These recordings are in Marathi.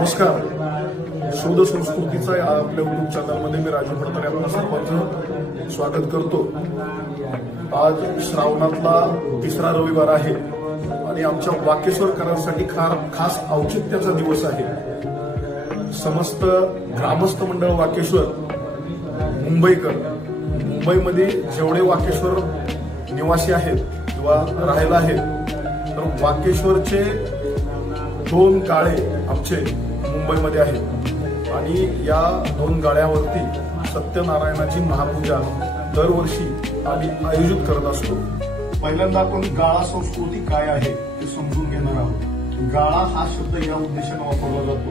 नमस्कार. शोध संस्कृतीचा आपल्या युट्यूब चॅनलमध्ये मी राजू फडतरे आपल्या सर्वांचं स्वागत करतो. आज श्रावणातला तिसरा रविवार आहे आणि आमच्या वाकेश्वरकरांसाठी खास औचित्याचा दिवस आहे. समस्त ग्रामस्थ मंडळ वाकेश्वर मुंबईकर, मुंबईमध्ये जेवढे वाकेश्वर निवासी आहेत किंवा राहायला आहेत तर वाकेश्वरचे 2 गाळे आमचे मुंबईमध्ये आहेत आणि या 2 गाळ्यावरती सत्यनारायणाची महापूजा दरवर्षी आम्ही आयोजित करत असतो. पहिल्यांदा आपण गाळा संस्कृती काय आहे ते समजून घेणार आहोत. गाळा हा शब्द या उद्देशाने वापरला जातो.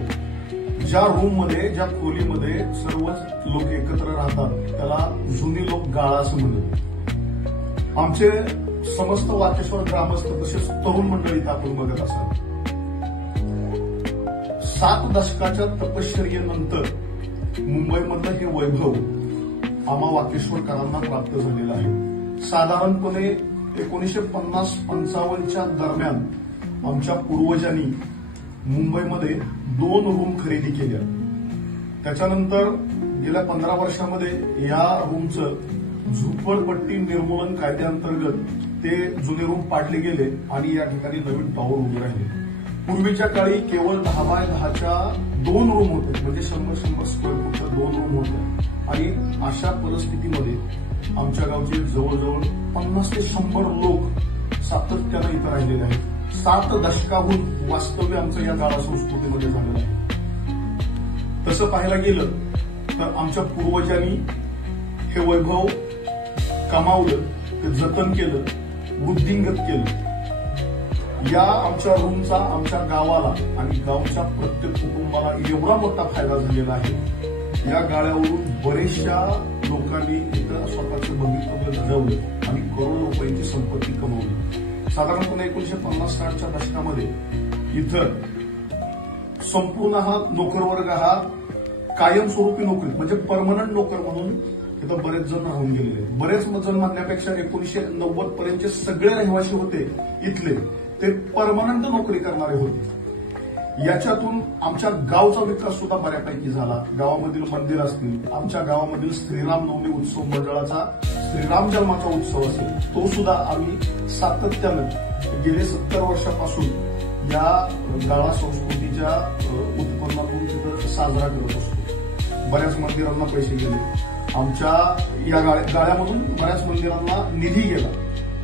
ज्या रूम मध्ये, ज्या खोलीमध्ये सर्वच लोक एकत्र राहतात त्याला जुनी लोक गाळा असं म्हणतात. आमचे समस्त वाकेश्वर ग्रामस्थ तसेच तरुण मंडळीत आपण बघत असाल. 7 दशकाच्या तपश्चर्येनंतर मुंबईमधलं हे वैभव आम्हा वाकेश्वरकरांना प्राप्त झालेलं आहे. साधारणपणे 1950-55च्या दरम्यान आमच्या पूर्वजांनी मुंबईमध्ये 2 रूम खरेदी केल्या. त्याच्यानंतर गेल्या 15 वर्षामध्ये या रूमचं झोपडपट्टी निर्मूलन कायद्याअंतर्गत ते जुने रूम पाडले गेले आणि या ठिकाणी नवीन टॉवर उभे राहिले. पूर्वीच्या काळी केवळ 10 बाय 10च्या 2 रूम होते, म्हणजे 100-100 स्क्वेअर फूटच्या 2 रूम होत्या आणि अशा परिस्थितीमध्ये आमच्या गावचे जवळजवळ 50 ते 100 लोक सातत्यानं इथं राहिलेले आहेत. 7 दशकाहून वास्तव्य आमचं या गाळा संस्कृतीमध्ये झालेलं आहे. तसं पाहायला गेलं तर आमच्या पूर्वजांनी हे वैभव कमावलं, ते जतन केलं, वृद्धिंगत केलं. या आमच्या रूमचा आमच्या गावाला आणि गावच्या प्रत्येक कुटुंबाला एवढा मोठा फायदा झालेला आहे. या गाळ्यावरून बरेचशा लोकांनी इथं स्वतःचं भवितव्य घडवलं आणि करोडो रुपयांची संपत्ती कमवली. साधारणपणे 1950-60च्या दशकामध्ये इथं संपूर्ण हा नोकरवर्ग हा कायमस्वरूपी नोकरी म्हणजे परमनंट नोकर म्हणून इथं बरेच जण राहून गेलेले. बरेच जण म्हणण्यापेक्षा 1990 पर्यंतचे सगळे रहिवासी होते इथले ते परमनंट नोकरी करणारे होते. याच्यातून आमच्या गावचा विकास सुद्धा बऱ्यापैकी झाला. गावामधील मंदिर असतील, आमच्या गावामधील श्रीराम नवमी उत्सव मंडळाचा श्रीराम जन्माचा उत्सव असेल, तो सुद्धा आम्ही सातत्यानं गेले 70 वर्षापासून या गाळा संस्कृतीच्या उत्पन्नातून तिथं साजरा करत असतो. बऱ्याच मंदिरांना पैसे गेले, आमच्या या गाळ्यामधून बऱ्याच मंदिरांना निधी गेला.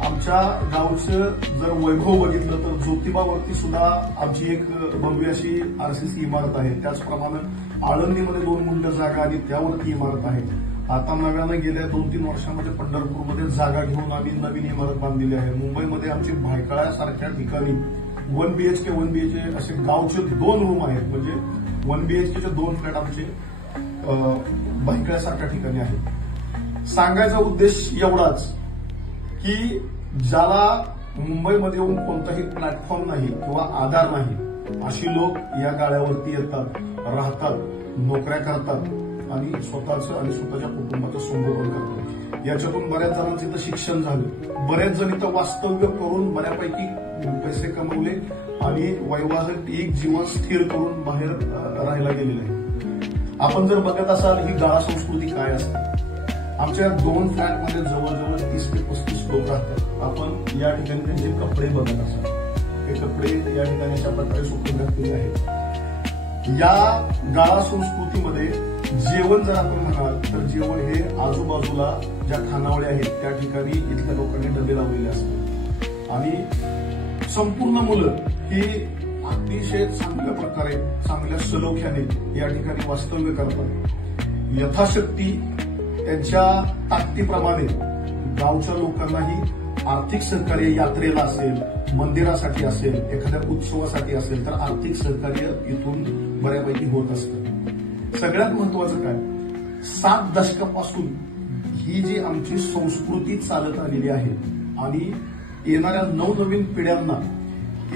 आमच्या गावचं जर वैभव बघितलं तर ज्योतिबावरती सुद्धा आमची एक भव्य अशी आरसीसी इमारत आहे. त्याचप्रमाणे आळंदीमध्ये 2 गुंठ जागा आणि त्यावरती इमारत आहे. आता नव्यानं गेल्या 2-3 वर्षांमध्ये पंढरपूरमध्ये जागा घेऊन आम्ही नवीन इमारत बांधलेली आहे. मुंबईमध्ये आमची भायखळ्यासारख्या ठिकाणी 1 BHK 1 BHK असे गावचे 2 रूम आहेत, म्हणजे 1 BHKचे 2 फ्लॅट आमचे भायखळ्यासारख्या ठिकाणी आहेत. सांगायचा उद्देश एवढाच की ज्याला मुंबईमध्ये येऊन कोणताही प्लॅटफॉर्म नाही किंवा आधार नाही अशी लोक या गाळ्यावरती येतात, राहतात, नोकऱ्या करतात आणि स्वतःचं आणि स्वतःच्या कुटुंबाचं संगोपन करतात. याच्यातून बऱ्याच जणांचं इथं शिक्षण झालं, बऱ्याच जण इथं वास्तव्य करून बऱ्यापैकी पैसे कमवले आणि वैवाहिक जीवन स्थिर करून बाहेर राहायला गेलेले आहे. आपण जर बघत असाल ही गाळा संस्कृती काय असते. आमच्या 2 फ्लॅटमध्ये जवळजवळ 30 ते 35 लोक राहतात. आपण या ठिकाणी त्यांचे कपडे बघत असाल, हे कपडे या ठिकाणी अशा प्रकारे सुकून घातलेले आहेत. या गाळा संस्कृतीमध्ये जेवण जर आपण म्हणाल तर जेवण हे आजूबाजूला ज्या खानावळ्या आहेत त्या ठिकाणी इथल्या लोकांनी डबे लावलेले असतात आणि संपूर्ण मुलं ही अतिशय चांगल्या प्रकारे, चांगल्या सलोख्याने या ठिकाणी वास्तव्य करतात. यथाशक्ती त्यांच्या ताकदीप्रमाणे गावच्या लोकांनाही आर्थिक सहकार्य यात्रेला असेल, मंदिरासाठी असेल, एखाद्या उत्सवासाठी असेल तर आर्थिक सहकार्य इथून बऱ्यापैकी होत असतं. सगळ्यात महत्वाचं काय, 7 दशकापासून ही जी आमची संस्कृती चालत आलेली आहे आणि येणाऱ्या नवनवीन पिढ्यांना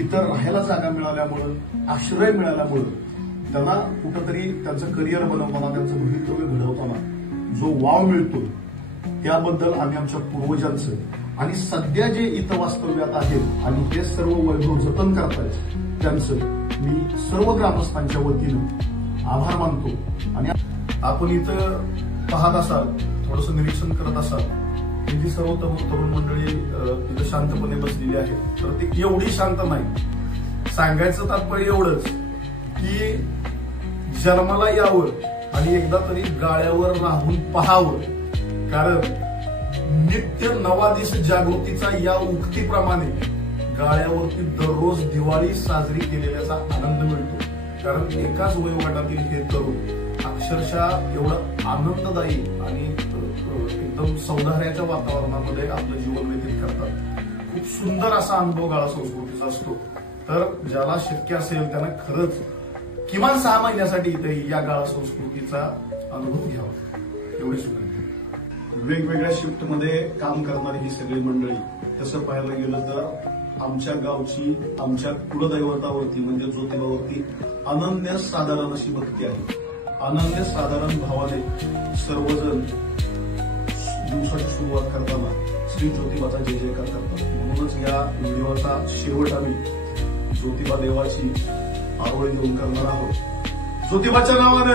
इतर राहायला जागा मिळाल्यामुळं, आश्रय मिळाल्यामुळं त्यांना कुठंतरी त्यांचं करिअर बनवताना, त्यांचं भवितव्य घडवताना जो वाव मिळतो त्याबद्दल आम्ही आमच्या पूर्वजांचं आणि सध्या जे इथं वास्तव्यात आहेत आणि हे सर्व वैभव जतन करतायत त्यांचं मी सर्व ग्रामस्थांच्या वतीनं आभार मानतो। आणि आपण इथं पाहत असाल, थोडंसं निरीक्षण करत असाल, ही जी सर्व तरुण मंडळी इथं शांतपणे बसलेली आहे, तर ती एवढी शांत नाही। सांगायचं तात्पर्य एवढंच की जन्माला यावं आणि एकदा तरी गाळ्यावर राहून पहावं, कारण नित्य नवा दिस जागृतीचा या उक्तीप्रमाणे गाळ्यावरती दररोज दिवाळी साजरी केलेल्याचा आनंद मिळतो। कारण एकाच वयोगटातील हे तरुण अक्षरशः एवढं आनंददायी आणि एकदम सौंदर्याच्या वातावरणामध्ये आपलं जीवन व्यतीत करतात। खूप सुंदर असा अनुभव गाळा संस्कृतीचा असतो। तर ज्याला शक्य असेल त्यानं खरंच किमान 6 महिन्यासाठी इथे या गाळा संस्कृतीचा अनुभव घ्यावा, एवढीच विनंती। वेगवेगळ्या शिफ्टमध्ये काम करणारी ही सगळी मंडळी, तसं पाहायला गेलं तर आमच्या गावची आमच्या कुलदैवतावरती म्हणजे ज्योतिबावरती अनन्य साधारण अशी भक्ती आहे। अनन्य साधारण भावाने सर्वजण दिवसाची सुरुवात करताना श्री ज्योतिबाचा जय जयकार करतात। म्हणूनच या व्हिडिओचा शेवट आम्ही ज्योतिबा देवाची आरोळी देऊन करणार आहोत। ज्योतिबाच्या नावानं